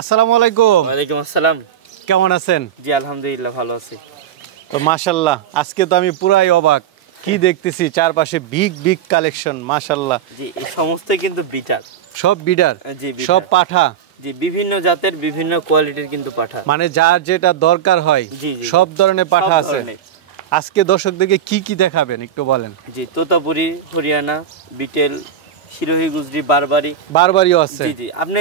আসসালামু আলাইকুম। ওয়ালাইকুম আসসালাম। কেমন আছেন? জি আলহামদুলিল্লাহ ভালো আছি। তো মাশাআল্লাহ আজকে তো আমি পুরাই অবাক, কি দেখতেছি চারপাশে বিগ বিগ কালেকশন মাশাআল্লাহ। জি এই সমস্ত কিন্তু বিটার, সব বিডার, জি বিটার। সব পাঠা, জি বিভিন্ন জাতের বিভিন্ন কোয়ালিটির কিন্তু পাঠা, মানে যার যেটা দরকার হয় জি, জি, সব ধরনের পাঠা সব আছে। ধরনের। আজকে দর্শকদেরকে কি কি দেখাবেন একটু বলেন। জি তোতাপুরি, হরিয়ানা, বিটেল, সিরোহি, গুজরি, বারবারি, বারবারিও আছে। জি জি আপনি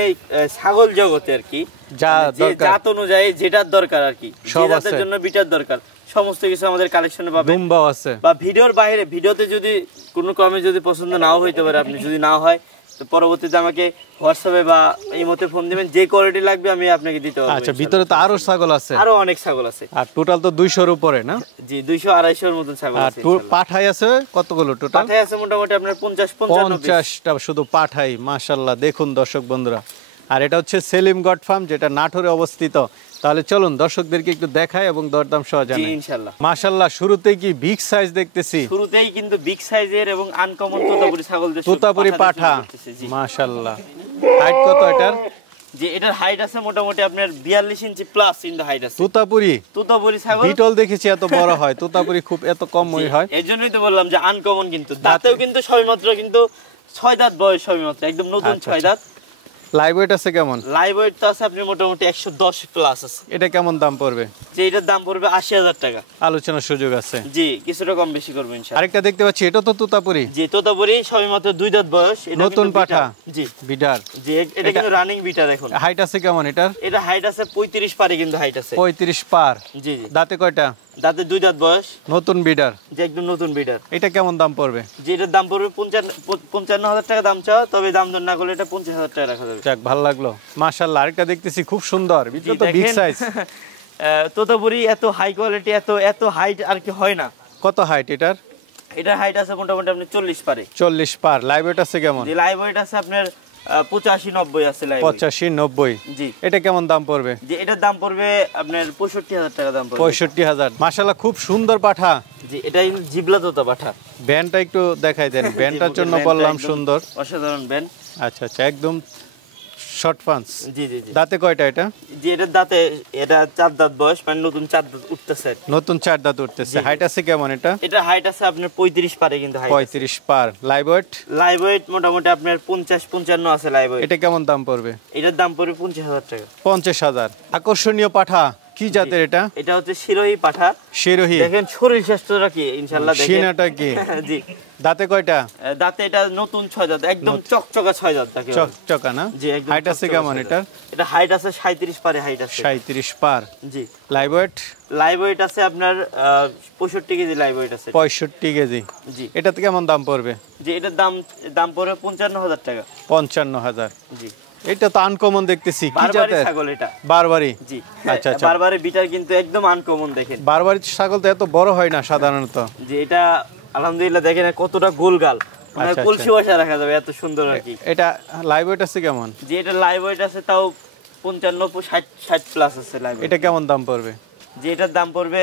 ছাগল জগতে আর কি যা মানে যে দরকার জাত অনুযায়ী যেটার দরকার আর কি, যে সব জাতের আছে। জন্য বিটার দরকার সমস্ত কিছু আমাদের কালেকশনে পাবেন। দুম্বাও আছে। বা ভিডিওর বাইরে, ভিডিওতে যদি কোনো ক্রমে যদি পছন্দ নাও হইতে পারে, আপনি যদি না হয় তো পরবর্তীতে আমাকে হোয়াটসঅ্যাপে বা ইমোতে ফোন দিবেন, যে কোয়ালিটি লাগবে আমি আপনাকে দিতে পারবো। আচ্ছা, ভিতরে তো আরো ছাগল আছে, আরো অনেক ছাগল আছে। আর টোটাল তো 200 এর উপরে না? জি 200-250 এর মতন ছাগল আর আছে। পাঠাই আছে কতগুলো টোটাল? পাঠাই আছে মোটামুটি আপনার 50-55 পিস। 50টা শুধু পাঠাই মাশাআল্লাহ। দেখুন দর্শক বন্ধুরা, আর এটা হচ্ছে সেলিম গড ফার্ম, যেটা নাটোরে অবস্থিত। তাহলে চলুন দর্শকদেরকে একটু দেখাই এবং দরদাম সহ জি জানাই। ইনশাআল্লাহ। মাশাআল্লাহ শুরুতেই কি বিগ সাইজ দেখতেছি। শুরুতেই কিন্তু বিগ সাইজের এবং আনকমন তোতাপুরি ছাগলদের তোতাপুরি পাঠা জি মাশাআল্লাহ। হাইট কত এটার? জি এটার হাইট আছে মোটামুটি আপনার 42 inch plus in the height আছে। তোতাপুরি তোতাপুরি ছাগল বিটল দেখেছি এত বড় হয়, তোতাপুরি খুব এত কম হয়। এর জন্যই তো বললাম যে আনকমন, কিন্তু দাঁতেও কিন্তু সবেমাত্র কিন্তু 6 দাঁত বয়স, সবেমাত্র একদম নতুন 6 দাঁত। লাইভ ওয়েট আছে কেমন? লাইভ ওয়েট তো আছে আপনি মোটামুটি 110 প্লাস আছে। এটা কেমন দাম পড়বে? যে এটার দাম পড়বে 80,000 টাকা। আলোচনার সুযোগ আছে? জি কিছুটা কম বেশি করব ইনশাআল্লাহ। আরেকটা দেখতে পাচ্ছি, এটা তো তোতাপুরি। জি তোতাপুরি সবেমাত্র 2 দাঁত বয়স, এটা নতুন কিন্তু পাঠা। বিটার। জি বিডার। জি এটা কিন্তু রানিং বিটার। এখন হাইট আছে কেমন এটার? এটা হাইট আছে 35 পারে, কিন্তু হাইট আছে 35 পার। জি জি দাঁতে কয়টা? দাঁতে 2 দাঁত বয়স, নতুন বিডার। যে একদম নতুন বিটার। এটা কেমন দাম পড়বে? যে এটার দাম পড়বে 55,000 টাকা দাম চাও, তবে দাম দর না করলে এটা 50,000 টাকা রাখা যাবে। যাক ভালো লাগলো মাশাআল্লাহ। আরেকটা দেখতেছি খুব সুন্দর, ভিতরে জি, তো বিগ দেখেন, সাইজ। তোতাপুরি এত হাই কোয়ালিটি, এত হাইট আর কি হয় না। কত হাইট এটার? এটার হাইট আছে মোটামুটি আপনি 40 পারে। 40 পার। লাইভ ওয়েট আছে কেমন? যে লাইভ ওয়েট আছে আপনার 85-90 আছে লাইভ ওয়েট। 85-90। জি এটা কেমন দাম পড়বে? যে এটার দাম পড়বে আপনার 65,000 টাকা দাম পড়বে। 65,000। মাশাআল্লাহ খুব সুন্দর পাঠা। জি এটা কিন্তু জিবলা তোতা পাঠা। ব্যান্ডটা একটু দেখাই দেন। ব্যান্ডটার জন্য বললাম সুন্দর। অসাধারণ ব্যান্ড। আচ্ছা আচ্ছা, একদম শর্ট পাঞ্চ। জি জি জি দাঁতে কয়টা এটা? যে এটার দাঁতে এটা 4 দাঁত বয়স, মানে নতুন 4 দাঁত উঠতেছে। নতুন 4 দাঁত উঠতেছে। হাইট আছে কেমন এটা? এটা হাইট আছে আপনার 35 পারে, কিন্তু হাইট 35 পার। Live weight? লাইভ ওয়েট মোটামুটি আপনার 50-55 আছে লাইভ ওয়েট। এটা কেমন দাম পড়বে? এটার দাম পড়বে 50,000 টাকা। 50,000। আকর্ষণীয় পাঠা, কি জাতের এটা? এটা হচ্ছে সিরোহি পাঠা। শিরোহী। দেখেন শরীর স্বাস্থ্যটা কি ইনশাআল্লাহ দেখেন। সিনাটা কি? জি দাঁতে কয়টা? দাঁতে এটা নতুন 6 দাঁত, একদম চকচকা 6 দাঁত থাকে। চকচকা না? জি একদম। হাইট আছে কেমন এটা? এটা হাইট আছে 37 পারে হাইট আছে। 37 পার। জি লাইভ ওয়েট? লাইভ ওয়েট আছে আপনার 65 কেজি লাইভ ওয়েট আছে। 65 কেজি। জি এটাতে কেমন দাম পড়বে? যে এটার দাম পড়বে 55,000 টাকা। 55,000। জি এটা তো আনকমন দেখতেছি, কি বারবারি জাতের? ছাগল এটা। বারবারি। জি আচ্ছা আচ্ছা। বারবারি বিটার কিন্তু একদম আনকমন। দেখেন বারবারি ছাগল তো এত বড় হয় না সাধারণত। যে এটা আলহামদুলিল্লাহ দেখেন কতটা গোলগাল, মানে আচ্ছা, কলসি বসা রাখা যাবে, এত সুন্দর আর কি। এটা লাইভ ওয়েট আছে কেমন? যে এটা লাইভ ওয়েট আছে তাও 55-60 প্লাস আছে লাইভ ওয়েট। এটা কেমন দাম পড়বে? যে এটার দাম পড়বে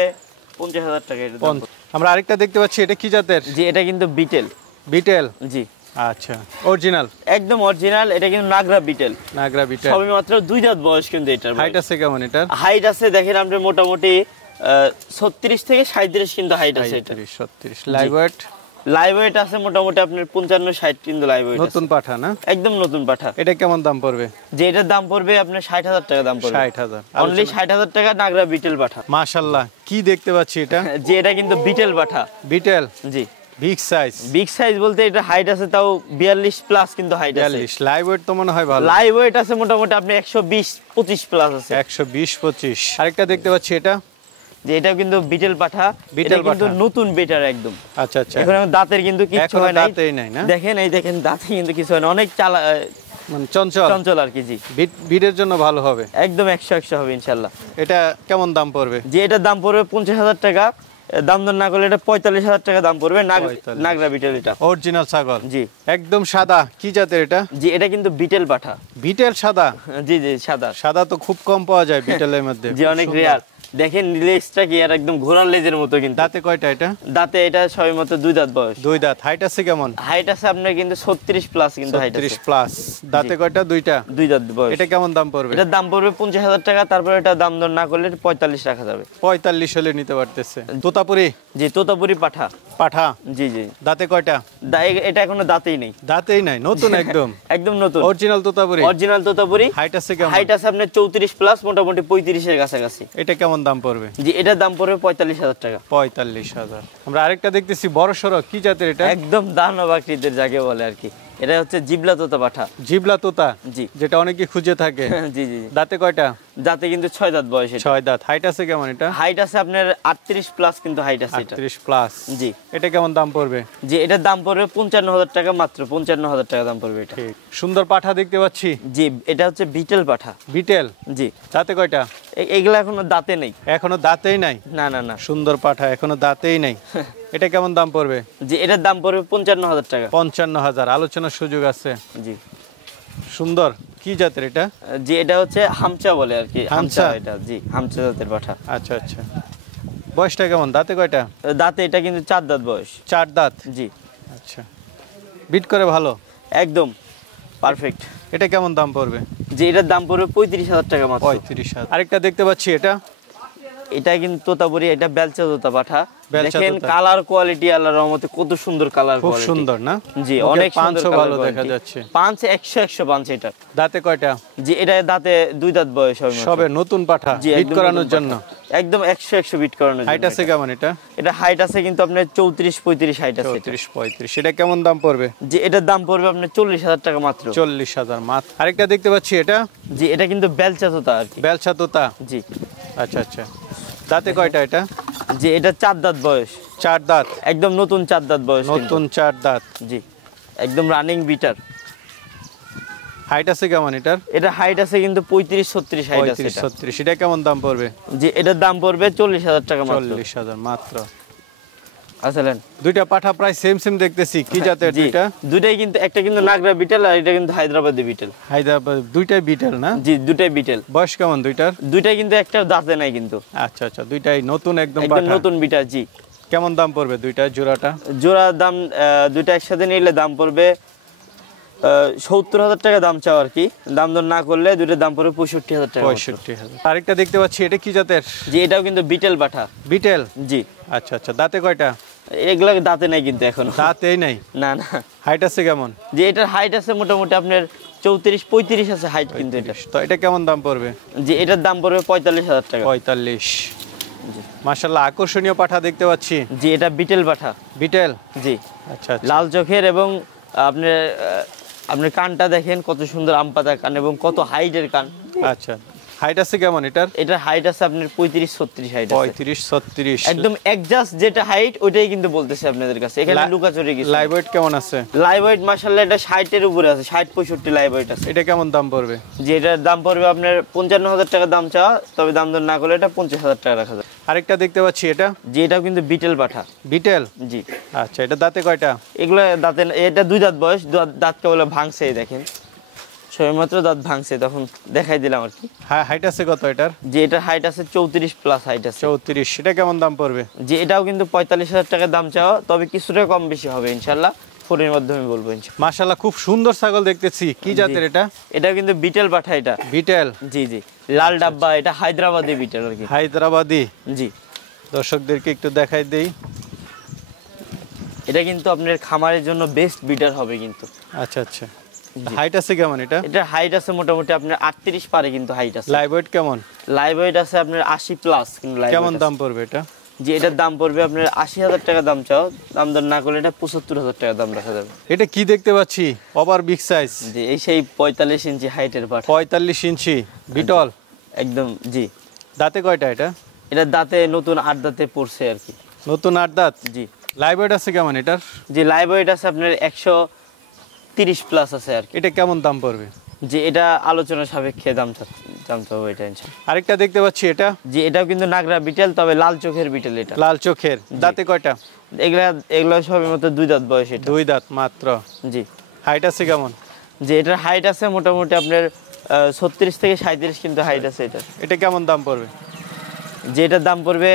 50,000 টাকা এটার দাম পড়বে। আমরা আরেকটা দেখতে পাচ্ছি, এটা কি জাতের? যে এটা কিন্তু বিটেল। বিটেল। জি আচ্ছা, অরিজিনাল? একদম অরিজিনাল। এটা কিন্তু নাগরা বিটেল। নাগরা বিটেল। সবে মাত্র 2 দাঁত বয়স কিন্তু এটার। হাইট আছে কেমন এটার? হাইট আছে দেখেন আপনি মোটামুটি 36 থেকে 37 কিন্তু হাইট আছে এটা। 36। Live weight? লাইভ ওয়েট আছে মোটামুটি আপনার 55-60 কিন্তু লাইভ ওয়েট। নতুন পাঠা না? একদম নতুন পাঠা। এটা কেমন দাম পড়বে? যে এটার দাম পড়বে আপনার 60,000 টাকা দাম পড়বে। 60,000। অনলি 60,000 টাকা নাগরা বিটেল পাঠা। মাশাআল্লাহ, কি দেখতে পাচ্ছি এটা? যে এটা কিন্তু বিটেল পাঠা। বিটেল। জি বিগ সাইজ। বিগ সাইজ বলতে এটা হাইট আছে তাও 42 প্লাস কিন্তু হাইট আছে। 42। লাইভ ওয়েট তো মনে হয় ভালো। লাইভ ওয়েট আছে মোটামুটি আপনি 120-25 প্লাস আছে। 120-25। আরেকটা দেখতে পাচ্ছি, এটা? যে এটা কিন্তু বিটেল পাঠা। বিটেল এটা কিন্তু পাঠা। নতুন বেটার একদম। আচ্ছা আচ্ছা। এখন দাঁতের কিন্তু কিছু এখনো হয় নাই। দাঁতেই নাই না? দেখেন এই দেখেন দাঁতে কিন্তু কিছু হয় না, অনেক মানে চঞ্চল চঞ্চল আর কি। জি বিটের জন্য ভালো হবে একদম 100 হবে ইনশাআল্লাহ। এটা কেমন দাম পড়বে? যে এটার দাম পড়বে 50,000 টাকা। দাম দর না করলে এটা 45,000 টাকা দাম পড়বে। 45,000 নাগরা বিটেল এটা। অরিজিনাল ছাগল। জি একদম সাদা, কি জাতের এটা? জি এটা কিন্তু বিটেল পাঠা। বিটেল সাদা? জি জি সাদা। সাদা তো খুব কম পাওয়া যায় বিটেলের মধ্যে। জি অনেক রেয়ার। দেখেন লেজটা কি আর একদম ঘোড়ার লেজের মতো কিন্তু। দাঁতে কয়টা এটা? দাঁতে এটা সবে মতো 2 দাঁত বয়স। 2 দাঁত। হাইট আছে কেমন? হাইট আছে আপনার কিন্তু 36 প্লাস কিন্তু হাইট আছে। 36 প্লাস। দাঁতে কয়টা? 2টা। 2 দাঁত বয়স। এটা কেমন দাম পড়বে? এটার দাম পড়বে 50,000 টাকা। তারপর এটা দাম দর না করলে 45 রাখা যাবে। 45 হলে নিতে পারতেছে। তোতাপুরি? জি, তোতাপুরি পাঠা। পাঠা? জি জি। দাঁতে কয়টা? এটা এখনো দাঁতেই নেই। দাঁতেই নাই, নতুন একদম। একদম নতুন original Totapuri? Original Totapuri. Height আছে কেমন? হাইট আছে আপনার 34 প্লাস, মোটামুটি 35 এর কাছাকাছি। এটা কেমন দাম পড়বে? জি, এটার দাম পড়বে 45,000 টাকা। 45,000। আমরা আরেকটা দেখতেছি বড় সড়ো, কি জাতের এটা? একদম দানব আকৃতির যাকে বলে আর কি। এটা হচ্ছে জিবলা তোতা পাঠা। জিবলা তোতা? জি। যেটা অনেকে খুঁজে থাকে। জি জি। দাঁতে কয়টা? দাঁতে কিন্তু 6 দাঁত বয়স এটা। 6 দাঁত। হাইট আছে কেমন এটা? হাইট আছে আপনার 38 প্লাস কিন্তু হাইট আছে এটা। 38 প্লাস। জি। এটা কেমন দাম পড়বে? জি, এটার দাম পড়বে 55,000 টাকা, মাত্র 55,000 টাকা দাম পড়বে এটা। ঠিক। সুন্দর পাঠা দেখতে পাচ্ছি। জি, এটা হচ্ছে বিটেল পাঠা। বিটেল? জি। দাঁতে কয়টা? এগুলা এখনো দাঁতে নেই। এখনো দাঁতেই নাই? না না না। সুন্দর পাঠা, এখনো দাঁতেই নাই। এটা কেমন দাম পড়বে? জি, এটার দাম পড়বে 55,000 টাকা। 55,000। আলোচনার সুযোগ আছে। জি। সুন্দর। কি জাতের এটা? জি, এটা হচ্ছে হামচা বলে আর কি। হামচা? এটা জি, হামচা জাতের পাঠা। আচ্ছা আচ্ছা। বয়সটা কেমন? দাঁতে কয়টা? দাঁতে এটা কিন্তু 4 দাঁত বয়স। 4 দাঁত? জি। আচ্ছা। বিট করে ভালো? একদম পারফেক্ট। এটা কেমন দাম পড়বে? যে এটার দাম পড়বে 35,000 টাকা মাত্র। 35,000। আরেকটা দেখতে পাচ্ছি, এটা? এটা কিন্তু তোতাপুরি, এটা বেলচা তোতা পাঠা। বেলচা দেখেন তোতা। কালার কোয়ালিটি আল্লাহর রহমতে কত সুন্দর কালার খুব কোয়ালিটি। সুন্দর না? জি, মুখের অনেক সুন্দর পাঁচও কালার ভালো কোয়ালিটি। দেখা যাচ্ছে। পাঁচ 100 পাঁচ এটা। দাঁতে কয়টা? জি, এটা দাঁতে 2 দাঁত বয়স হবে মাত্র। সবে নতুন পাঠা, জি, বিট একদম করানোর নতুন জন্য। পাঠা। একদম 100 বিট করানোর জন্য। হাইট আছে কেমন এটা? এটা হাইট আছে কিন্তু আপনার 34-35 হাইট আছে এটা। 34-35। এটা কেমন দাম পড়বে? জি, এটার দাম পড়বে আপনার 40,000 টাকা মাত্র। 40,000 মাত্র। আরেকটা দেখতে পাচ্ছি, এটা? জি, এটা কিন্তু বেলচা তোতা আর কি। বেলচা তোতা? জি। আচ্ছা আচ্ছা। দাঁতে কয়টা এটা? জি, এটা 4 দাঁত বয়স। 4 দাঁত? একদম নতুন 4 দাঁত বয়স কিন্তু। নতুন 4 দাঁত। জি, একদম রানিং বিটার। হাইট আছে কেমন এটার? এটা হাইট আছে কিন্তু 35-36 হাইট আছে এটা। 35-36। এটা কেমন দাম পড়বে? জি, এটার দাম পড়বে 40,000 টাকা মাত্র। 40,000 মাত্র। আসলেন দুইটা পাঠা প্রায় সেম সেম দেখতেছি, কি জাতের জি, দুইটা? দুটাই কিন্তু, একটা কিন্তু নাগরা বিটেল আর এটা কিন্তু হায়দ্রাবাদি বিটেল। হায়দ্রাবাদ? দুইটাই বিটেল না? জি, দুটাই বিটেল। বয়স কেমন দুইটার? দুটাই কিন্তু একটা দাঁতে নাই কিন্তু। আচ্ছা আচ্ছা। দুইটাই নতুন একদম একদম পাঠা। নতুন বিটার। জি। কেমন দাম পড়বে দুইটা জোড়াটা? জোড়ার দাম দুইটা একসাথে নিলে দাম পড়বে 70,000 টাকা দাম চাও আর কি। দাম দর না করলে দুইটার দাম পড়বে 65,000 টাকা। 65,000। আরেকটা দেখতে পাচ্ছি, এটা কি জাতের? জি, এটাও কিন্তু বিটেল পাঠা। বিটেল? জি। আচ্ছা আচ্ছা। দাঁতে কয়টা? এগুলা দাঁতে নাই কিন্তু এখনো। দাঁতেই নাই? না না। হাইট আছে কেমন? যে এটার হাইট আছে মোটামুটি আপনার 34-35 আছে হাইট কিন্তু এটা। তো এটা কেমন দাম পড়বে? যে এটার দাম পড়বে 45,000 টাকা। 45। মাশাআল্লাহ, আকর্ষণীয় পাঠা দেখতে পাচ্ছি। জি, এটা বিটেল পাঠা। বিটেল? জি। আচ্ছা আচ্ছা। লাল চোখের এবং আপনার আপনার কানটা দেখেন কত সুন্দর আম পাতা কান এবং কত হাইটের কান। আচ্ছা। হাইট আছে কেমন এটার? এটার হাইট আছে আপনার 35-36 হাইট আছে। 35-36। একদম এক্সাক্ট যেটা হাইট ওইটাই কিন্তু বলতেছে আপনাদের কাছে, এখানে লুকাচুরি কিছু। লাইভ ওয়েট কেমন আছে? লাইভ ওয়েট মাশাআল্লাহ এটা 60 এর উপরে আছে, 60-65 লাইভ ওয়েট আছে। এটা কেমন দাম পড়বে? যে এটার দাম পড়বে আপনার 55,000 টাকা দাম চাওয়া, তবে দাম দর না করলে এটা 50,000 টাকা রাখা যায়। আরেকটা দেখতে পাচ্ছি, এটা? যে এটাও কিন্তু বিটেল পাঠা। বিটেল? জি। আচ্ছা। এটা দাঁতে কয়টা? এগুলো দাঁতে, এটা 2 দাঁত বয়স, দাঁত কেবল ভাঙছে, এই দেখেন সবেমাত্র দাঁত ভাঙছে, তখন দেখাই দিলাম আর কি। হ্যাঁ। হাইট আছে কত এটার? যে এটার হাইট আছে 34 প্লাস হাইট আছে। 34। এটা কেমন দাম পড়বে? যে এটাও কিন্তু 45,000 টাকা দাম চাওয়া, তবে কিছুটা কম বেশি হবে ইনশাল্লাহ, ফোনের মাধ্যমে বলবো ইনশাল্লাহ। মাশাআল্লাহ, খুব সুন্দর ছাগল দেখতেছি। কি জাতের এটা? এটা কিন্তু বিটেল পাঠা এটা। বিটেল? জি জি। লাল ডাব্বা, এটা হায়দ্রাবাদি বিটেল আর কি। হায়দ্রাবাদি? জি। দর্শকদেরকে একটু দেখাই দেই। এটা কিন্তু আপনার খামারের জন্য বেস্ট বিটার হবে কিন্তু। আচ্ছা আচ্ছা। হাইট আছে কেমন এটা? এটা হাইট আছে মোটামুটি আপনার 38 পারে কিন্তু হাইট আছে। লাইভ ওয়েট কেমন? লাইভ ওয়েট আছে আপনার 80 প্লাস কিন্তু লাইভ। কেমন দাম পড়বে এটা? যে এটার দাম পড়বে আপনার 80,000 টাকা দাম চাও, দাম দর না করলে এটা 75,000 টাকা দাম রাখা যাবে। এটা কি দেখতে পাচ্ছি? Over big size. জি, এই সেই 45 ইঞ্চি হাইটের পাঠা। 45 ইঞ্চি বিটল? একদম। জি। দাঁতে কয়টা এটা? এটা দাঁতে নতুন 8 দাঁতে পড়ছে আর কি। নতুন 8 দাঁত? জি। লাইভ ওয়েট আছে কেমন এটার? যে লাইভ ওয়েট আছে আপনার 130 প্লাস আছে আর কি। এটা কেমন দাম পড়বে? যে এটা আলোচনা সাপেক্ষে দাম জানতে হবে এটা ইনশাআল্লাহ। আরেকটা দেখতে পাচ্ছি, এটা? যে এটাও কিন্তু নাগরা বিটেল, তবে লাল চোখের বিটেল এটা। লাল চোখের? দাঁতে কয়টা? এগুলা সবের মতো 2 দাঁত বয়স এটা। 2 দাঁত মাত্র? জি। হাইট আছে কেমন? যে এটার হাইট আছে মোটামুটি আপনার 36 থেকে 37 কিন্তু হাইট আছে এটা। এটা কেমন দাম পড়বে? যেটার দাম পড়বে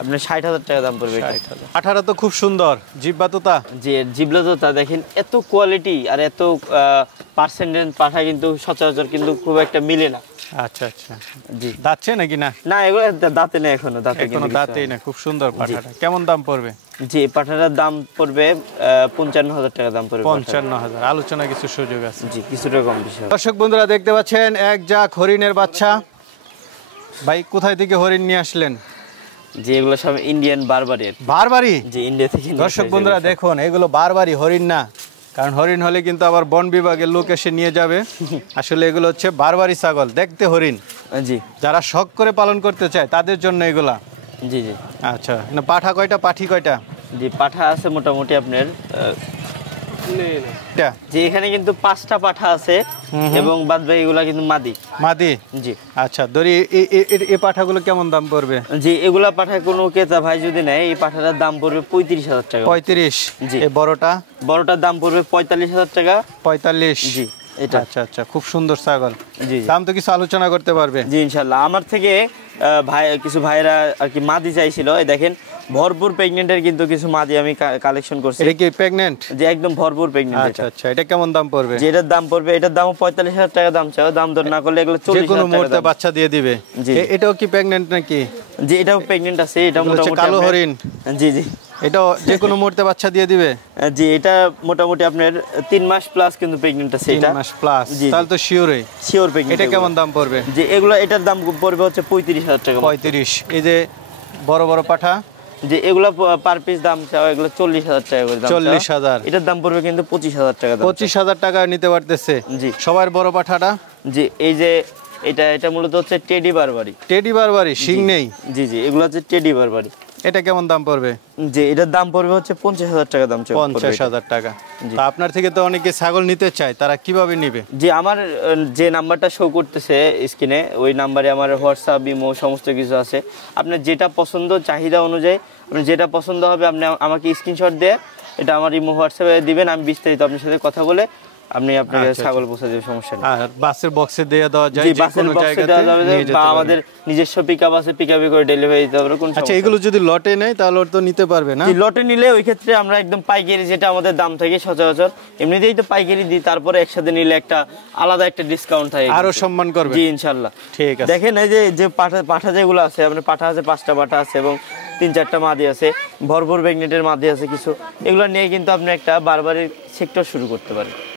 আপনার 60,000 টাকা দাম পড়বে এটা। 60,000। পাঠাটা তো খুব সুন্দর, জিব্বা তোতা। যে জিবলা তো তা দেখেন এত কোয়ালিটি আর এত পার্সেন্টেজ পাঠা কিন্তু সচরাচর কিন্তু খুব একটা মিলে না। আচ্ছা আচ্ছা, জি দাঁতছে নাকি না? না এগুলো দাঁতে নেই এখনো, দাঁতে এখনো কিন্তু দাঁতেই না। খুব সুন্দর পাঠাটা। কেমন দাম পড়বে? জি পাঠাটার দাম পড়বে 55,000 টাকা দাম পড়বে। 55,000। আলোচনা কিছু সুযোগ আছে। জি কিছুটা কম বেশি হবে। দর্শক বন্ধুরা দেখতে পাচ্ছেন এক জাক হরিণের বাচ্চা। ভাই কোথায় থেকে হরিণ নিয়ে আসলেন? যে এগুলো সব ইন্ডিয়ান বারবারি। বারবারি? যে ইন্ডিয়া থেকে নিয়ে দর্শক আসা বন্ধুরা এগুলো সব। দেখুন, এগুলো বারবারি হরিণ না, কারণ হরিণ হলে কিন্তু আবার বন বিভাগের লোক এসে নিয়ে যাবে। আসলে এগুলো হচ্ছে বারবারি ছাগল, দেখতে হরিণ। জি যারা শখ করে পালন করতে চায় তাদের জন্য এগুলা। জি জি আচ্ছা, না পাঠা কয়টা, পাঠি কয়টা? জি পাঠা আছে মোটামুটি আপনার এটা যে এখানে কিন্তু 5টা পাঠা আছে এবং বাদ বাকিগুলা কিন্তু মাদি। মাদি? জি আচ্ছা, ধরি এই পাঠাগুলো কেমন দাম পড়বে? জি এগুলা পাঠা কোনো ক্রেতা ভাই যদি নেয় এই পাঠাটার দাম পড়বে 35,000 টাকা। 35? জি। এই বড়টা? বড়টার দাম পড়বে 45,000 টাকা। 45? জি এটা। আচ্ছা আচ্ছা, খুব সুন্দর ছাগল। জি দাম তো কিছু আলোচনা করতে পারবে? জি ইনশাল্লাহ। আমার থেকে ভাই কিছু ভাইরা আর কি মাদি চাইছিল, এই দেখেন ভরপুর প্রেগনেন্টের কিন্তু কিছু মাদি আমি কালেকশন করছি। এটা কি প্রেগন্যান্ট? যে একদম ভরপুর প্রেগনেন্ট। আচ্ছা আচ্ছা, এটা কেমন দাম পড়বে? যে এটার দাম পড়বে, এটার দামও 45,000 টাকা দাম চাও, দাম দর না করলে এগুলো যে কোনো 40,000 টাকা মুহূর্তে দাম। বাচ্চা দিয়ে দিবে? জি। এটাও কি প্রেগন্যান্ট নাকি? যে এটাও প্রেগনেন্ট আছে, এটা এগুলো হচ্ছে মোটামুটি কালো আপনার- হরিণ? জি জি এটাও যে কোনো মুহূর্তে বাচ্চা দিয়ে দিবে? জি এটা মোটামুটি আপনার 3 মাস প্লাস কিন্তু প্রেগনেন্ট আছে 3 এটা। মাস প্লাস? জি, জি। তাহলে তো শিওরই। Sure pregnant. এটা কেমন দাম পড়বে? যে এগুলো এটার দাম পড়বে হচ্ছে 35,000 টাকা। 35? এই যে বড় বড় পাঠা? যে এগুলো পার পিস দাম চাও এগুলো 40,000 টাকা করে দাম চাও। 40,000? এটার দাম পড়বে কিন্তু 25,000 টাকা দাম। 25,000 টাকা নিতে পারতেছে? জি। সবার বড় পাঠাটা? জি এই যে এটা মূলত হচ্ছে টেডি বারবারি। টেডি বারবারি, শিং নেই? জি জি এগুলো হচ্ছে টেডি বারবারি। এটা কেমন দাম পড়বে? যে এটার দাম পড়বে হচ্ছে 50,000 টাকা দাম চাও। 50,000 টাকা? তা আপনার থেকে তো অনেকে ছাগল নিতে চায়, তারা কিভাবে নিবে? জি আমার যে নাম্বারটা শো করতেছে স্ক্রিনে ওই নাম্বারে আমার হোয়াটসঅ্যাপ ইমো সমস্ত কিছু আছে। আপনার যেটা পছন্দ চাহিদা অনুযায়ী আপনি যেটা পছন্দ হবে আপনি আমাকে স্ক্রিনশট দিয়ে এটা আমার ইমো হোয়াটসঅ্যাপে দিবেন, আমি বিস্তারিত আপনার সাথে কথা বলে আপনি আপনাকে আচ্ছা, ছাগল পৌঁছে দেবেন, সমস্যা নেই। আর বাসের বক্সে দিয়ে দেওয়া যায়? জি যে বাসের কোনো বক্সে জায়গাতে দেওয়া যাবে নিয়ে যেতে বা পারবে? আমাদের নিজস্ব পিকআপ আছে, পিকআপে করে ডেলিভারি দিতে পারবে কোন আচ্ছা, সমস্যা এগুলো যদি লটে নেয় তাহলে ওর তো নিতে পারবে না? নেই। লটে নিলে ওই ক্ষেত্রে আমরা একদম পাইকারি যেটা আমাদের দাম থাকে সচরাচর এমনিতেই তো পাইকারি দিই, তারপরে একসাথে নিলে একটা আলাদা একটা ডিসকাউন্ট থাকে। আরো সম্মান করবে? জি ইনশাআল্লাহ। ঠিক আছে। দেখেন এই যে পাঠা যেগুলো আছে আপনার পাঠা আছে 5টা পাঠা আছে এবং 3-4টা মাদি আছে, ভরপুর প্রেগনেন্টের মাদি আছে কিছু, এগুলো নিয়ে কিন্তু আপনি একটা বারবারি সেক্টর শুরু করতে পারেন।